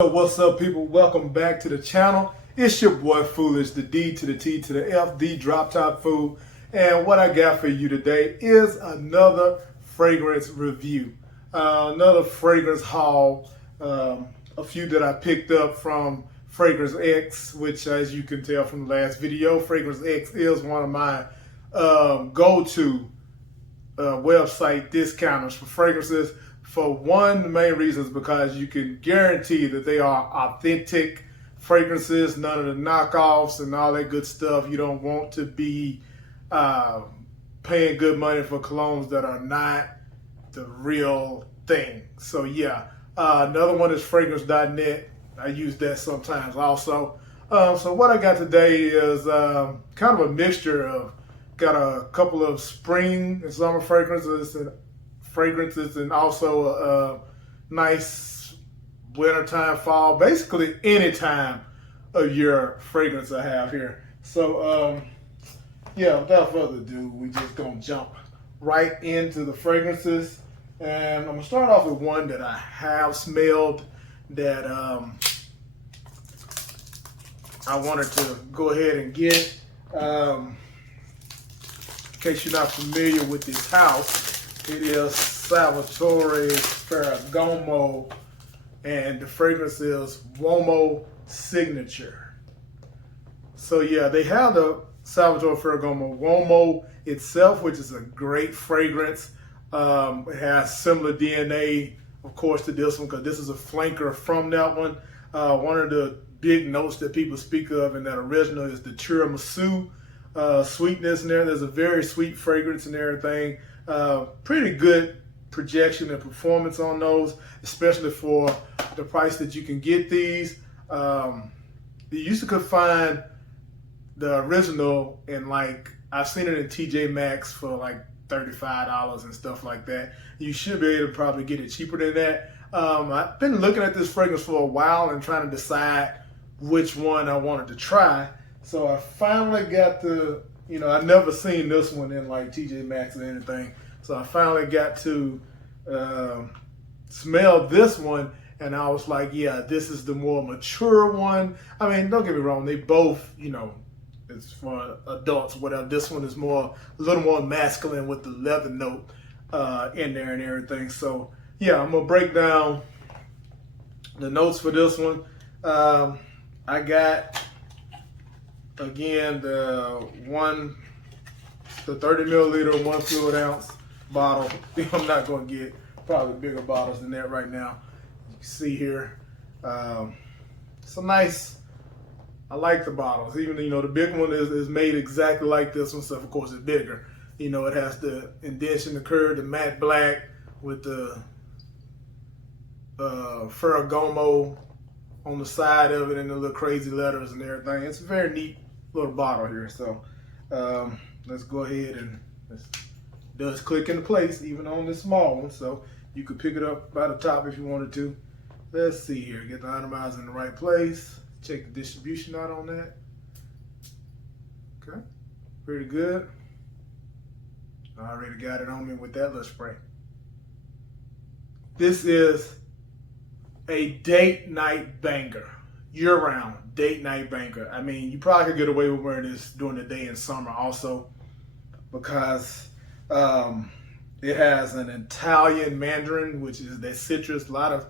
What's up, people? Welcome back to the channel. It's your boy Foolish, the D to the T to the F, the drop top food. And what I got for you today is another fragrance review, another fragrance haul. A few that I picked up from Fragrance X, which, as you can tell from the last video, Fragrance X is one of my go-to website discounters for fragrances. For one, the main reason is because you can guarantee that they are authentic fragrances, none of the knockoffs and all that good stuff. You don't want to be paying good money for colognes that are not the real thing. So yeah, another one is fragrance.net. I use that sometimes also. So what I got today is kind of a mixture of, got a couple of spring and summer fragrances and also a nice wintertime, fall, basically any time of year fragrance I have here. So yeah, without further ado, we just gonna jump right into the fragrances. And I'm gonna start off with one that I have smelled that I wanted to go ahead and get. In case you're not familiar with this house, it is Salvatore Ferragamo, and the fragrance is Uomo Signature. So yeah, they have the Salvatore Ferragamo Uomo itself, which is a great fragrance. It has similar DNA, of course, to this one, because this is a flanker from that one. One of the big notes that people speak of in that original is the tiramisu sweetness in there. There's a very sweet fragrance and everything. Pretty good projection and performance on those, especially for the price that you can get these. You used to could find the original in, like, I've seen it in TJ Maxx for like $35 and stuff like that. You should be able to probably get it cheaper than that. I've been looking at this fragrance for a while and trying to decide which one I wanted to try. So I finally got to, I've never seen this one in like TJ Maxx or anything. So I finally got to smell this one, and I was like, yeah, this is the more mature one. I mean, don't get me wrong, they both, it's for adults, whatever. This one is a little more masculine with the leather note in there and everything. So yeah, I'm gonna break down the notes for this one. I got, again, the 30 milliliter, 1 fluid ounce bottle. I'm not going to get probably bigger bottles than that right now. You can see here, it's a nice, I like the bottles. Even, the big one is made exactly like this one, except of course it's bigger. It has the indentation, the curve, the matte black with the Ferragamo on the side of it and the little crazy letters and everything. It's a very neat little bottle here. So let's go ahead and it does click into place even on this small one. So you could pick it up by the top if you wanted to. Let's see here. Get the atomizer in the right place. Check the distribution out on that. Okay, pretty good. I already got it on me with that little spray. This is a date night banger, year-round date night banger. I mean, you probably could get away with wearing this during the day in summer also, because it has an Italian mandarin, which is that citrus. A lot of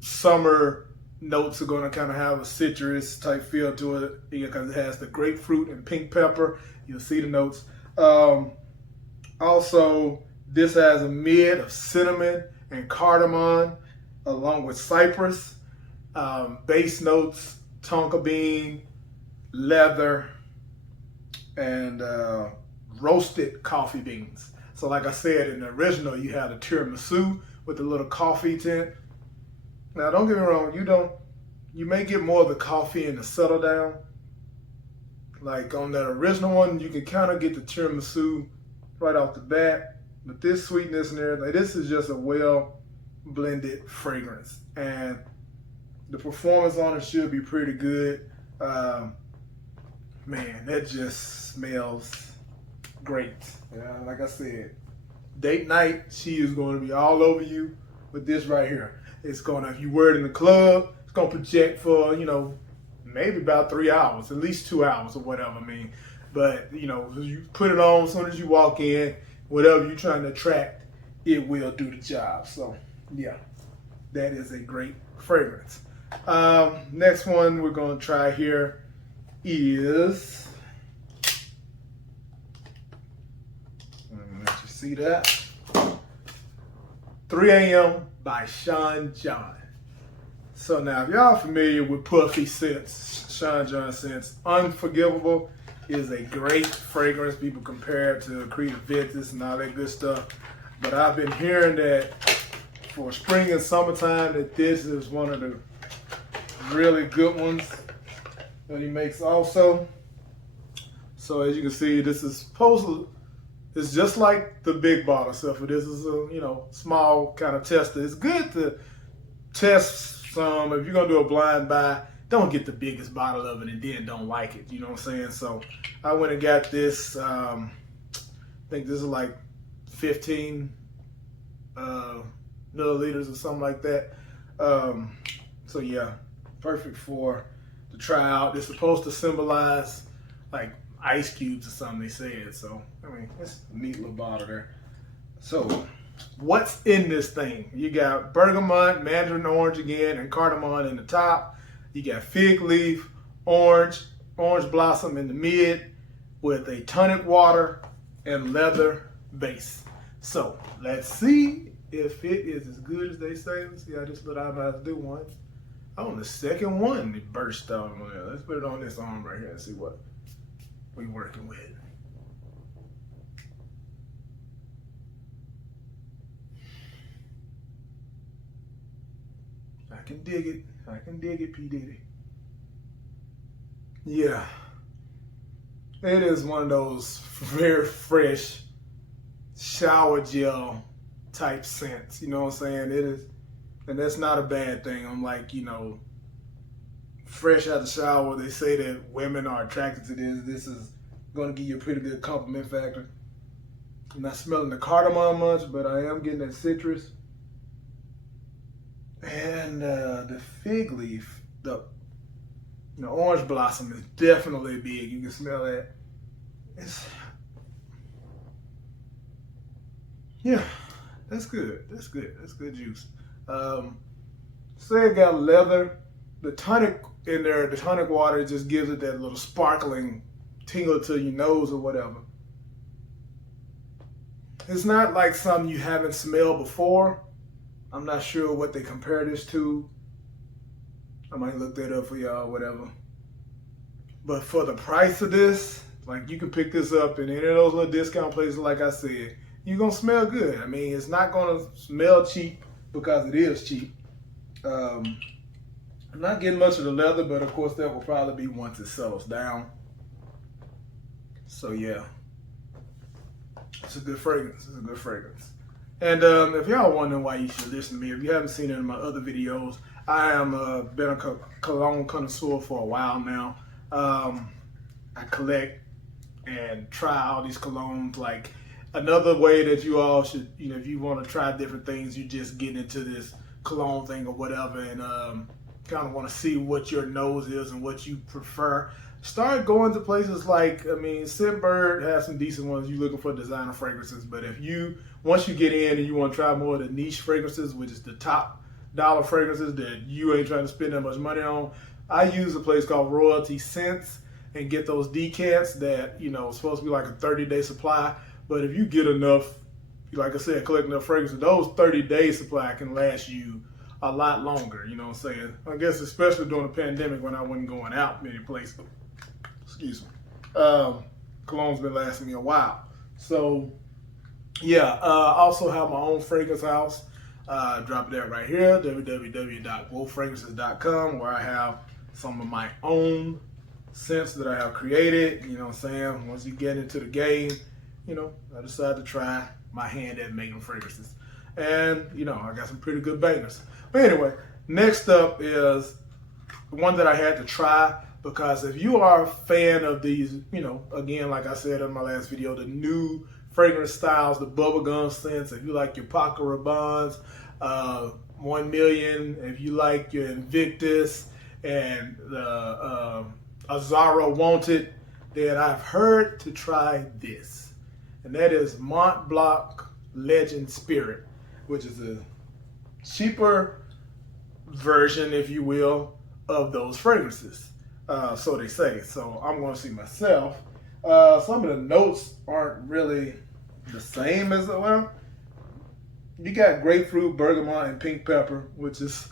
summer notes are going to kind of have a citrus type feel to it, because it has the grapefruit and pink pepper. You'll see the notes. Also, this has a mid of cinnamon and cardamom, along with cypress, base notes, tonka bean, leather, and roasted coffee beans. So like I said, in the original, you have the tiramisu with the little coffee tint. Now, don't get me wrong, you may get more of the coffee in the settle down. Like on that original one, you can kind of get the tiramisu right off the bat. But this sweetness and everything, this is just a well blended fragrance, and the performance on it should be pretty good. Man, that just smells great. Like I said, date night, she is going to be all over you with this right here. It's gonna, if you wear it in the club, it's gonna project for, you know, maybe about 3 hours, at least 2 hours or whatever. I mean, but you know, you put it on as soon as you walk in, whatever you're trying to attract, it will do the job. So yeah, that is a great fragrance. Next one we're gonna try here is, let you see that, 3 a.m. by Sean John. So now, if y'all familiar with puffy scents, Sean John scents, Unforgivable is a great fragrance. People compare it to Creed Invictus and all that good stuff. But I've been hearing that for spring and summertime, that this is one of the really good ones that he makes also. So as you can see, this is supposed to, it's just like the big bottle stuff, but this is a, you know, small kind of tester. It's good to test some. If you're gonna do a blind buy, don't get the biggest bottle of it and then don't like it. You know what I'm saying? So I went and got this. I think this is like 15 milliliters or something like that. So yeah, perfect for to try out. It's supposed to symbolize like ice cubes or something, they said. So I mean, it's a neat little bottle there. So what's in this thing? You got bergamot, mandarin orange again, and cardamom in the top. You got fig leaf, orange blossom in the mid, with a tonic water and leather base. So let's see if it is as good as they say. Let's see how this little I might do one. On the second one, it burst out on there. Let's put it on this arm right here and see what we're working with. I can dig it. I can dig it, P. Diddy. Yeah. It is one of those very fresh shower gel type scents. You know what I'm saying? It is, and that's not a bad thing. I'm like, you know, fresh out the shower, they say that women are attracted to this. This is going to give you a pretty good compliment factor. I'm not smelling the cardamom much, but I am getting that citrus. And the fig leaf, the orange blossom is definitely big. You can smell that. Yeah, that's good. That's good. That's good juice. Say it got leather. The tonic in there, the tonic water just gives it that little sparkling tingle to your nose or whatever. It's not like something you haven't smelled before. I'm not sure what they compare this to. I might look that up for y'all, whatever. But for the price of this, like, you can pick this up in any of those little discount places, like I said. You're going to smell good. I mean, it's not going to smell cheap because it is cheap. I'm not getting much of the leather, but of course that will probably be once it settles down. So yeah, it's a good fragrance. It's a good fragrance. And if y'all wondering why you should listen to me, if you haven't seen it in my other videos, I am been a cologne connoisseur for a while now. I collect and try all these colognes. Like, another way that you all should, you know, if you want to try different things, you just get into this cologne thing or whatever, and kind of want to see what your nose is and what you prefer. Start going to places like, I mean, Scentbird has some decent ones. You're looking for designer fragrances, but if you, once you get in and you want to try more of the niche fragrances, which is the top dollar fragrances that you ain't trying to spend that much money on, I use a place called Royalty Scents and get those decants that, you know, it's supposed to be like a 30-day supply. But if you get enough, like I said, collect enough fragrances, those 30-day supply can last you a lot longer, you know what I'm saying? I guess especially during the pandemic when I wasn't going out many places. Excuse me. Cologne's been lasting me a while. So yeah, I also have my own fragrance house. Drop that right here, www.wolffragrances.com, where I have some of my own scents that I have created. You know what I'm saying? Once you get into the game, you know, I decided to try my hand at making fragrances. And, you know, I got some pretty good bangers. But anyway, next up is one that I had to try, because if you are a fan of these, you know, again, like I said in my last video, the new fragrance styles, the bubblegum scents, if you like your Paco Rabannes, 1 million. If you like your Invictus and the Azara Wanted, then I've heard to try this. And that is Mont Blanc Legend Spirit, which is a cheaper version, if you will, of those fragrances. So they say. So I'm going to see myself. Some of the notes aren't really the same as, well, you got grapefruit, bergamot, and pink pepper, which is,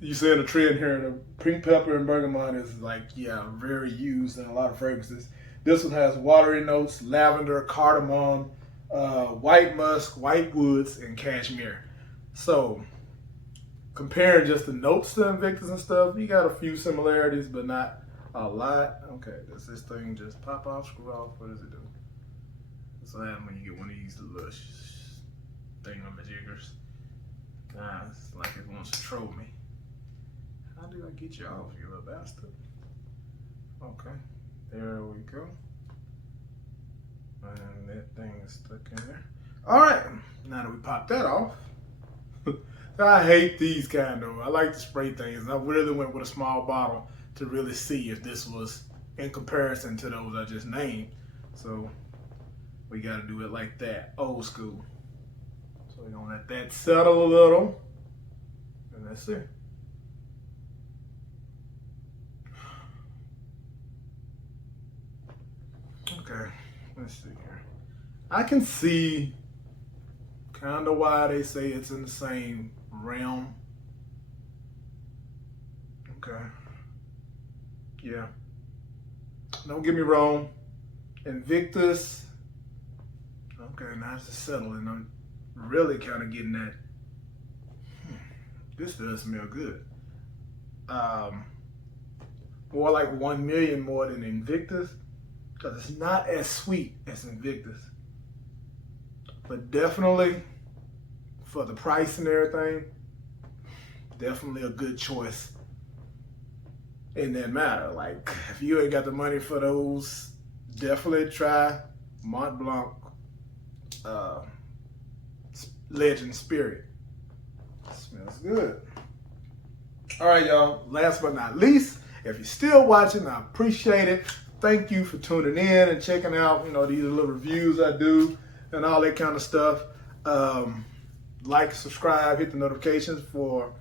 you saying a trend here. The pink pepper and bergamot is like, yeah, very used in a lot of fragrances. This one has watery notes, lavender, cardamom, white musk, white woods, and cashmere. So comparing just the notes to Invictus and stuff, you got a few similarities, but not a lot. Okay, does this thing just pop off, screw off? What does it do? What's what happens when you get one of these little thingamajiggers? It's like it wants to troll me. How do I get you off, you little bastard? Okay, there we go. And that thing is stuck in there. All right, now that we pop that off, I hate these kind of, I like to spray things. I really went with a small bottle to really see if this was in comparison to those I just named. So we got to do it like that, old school. So we're going to let that settle a little. And that's it. Okay, let's see here. I can see kind of why they say it's in the same realm. Okay. Yeah. Don't get me wrong. Invictus. Okay, now it's settling. I'm really kind of getting that. This does smell good. More like 1 million more than Invictus, because it's not as sweet as Invictus. But definitely, for the price and everything, definitely a good choice in that matter. Like, if you ain't got the money for those, definitely try Mont Blanc Legend Spirit. Smells good. All right, y'all. Last but not least, if you're still watching, I appreciate it. Thank you for tuning in and checking out, these little reviews I do and all that kind of stuff. Like, subscribe, hit the notifications for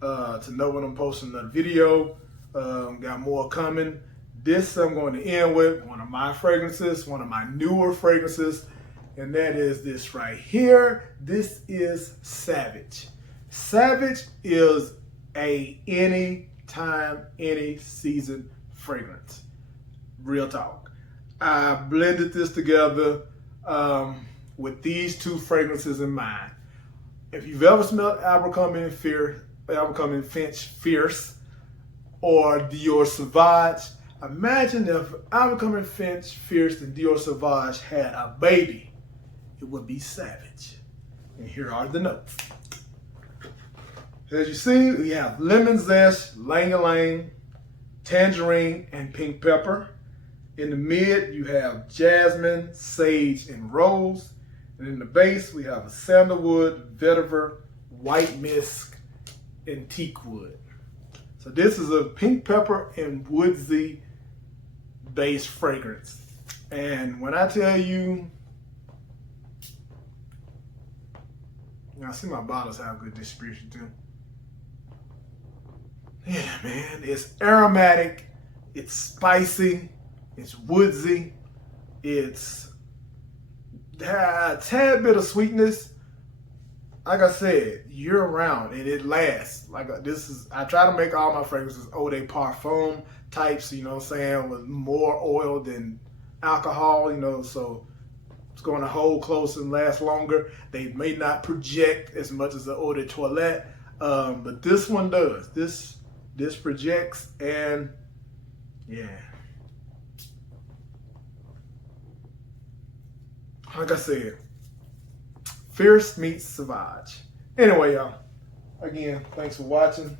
to know when I'm posting another video. Got more coming. This I'm going to end with one of my fragrances, one of my newer fragrances, and that is this right here. This is Savage. Savage is a anytime, any season fragrance. Real talk. I blended this together with these two fragrances in mind. If you've ever smelled Abercrombie Finch Fierce or Dior Sauvage, imagine if Abercrombie Finch Fierce and Dior Sauvage had a baby. It would be Savage. And here are the notes. As you see, we have lemon zest, ylang-ylang, tangerine, and pink pepper. In the mid, you have jasmine, sage, and rose. And in the base, we have a sandalwood, vetiver, white musk, and teak wood. So this is a pink pepper and woodsy base fragrance. And when I tell you, I see my bottles have good distribution too. Yeah, man, it's aromatic, it's spicy, it's woodsy, it's a tad bit of sweetness. Like I said, year round, and it lasts. I try to make all my fragrances eau de parfum types, with more oil than alcohol, so it's going to hold close and last longer. They may not project as much as the eau de toilette, but this one does. This projects, and yeah. Like I said, Fierce meets Sauvage. Anyway, y'all, again, thanks for watching.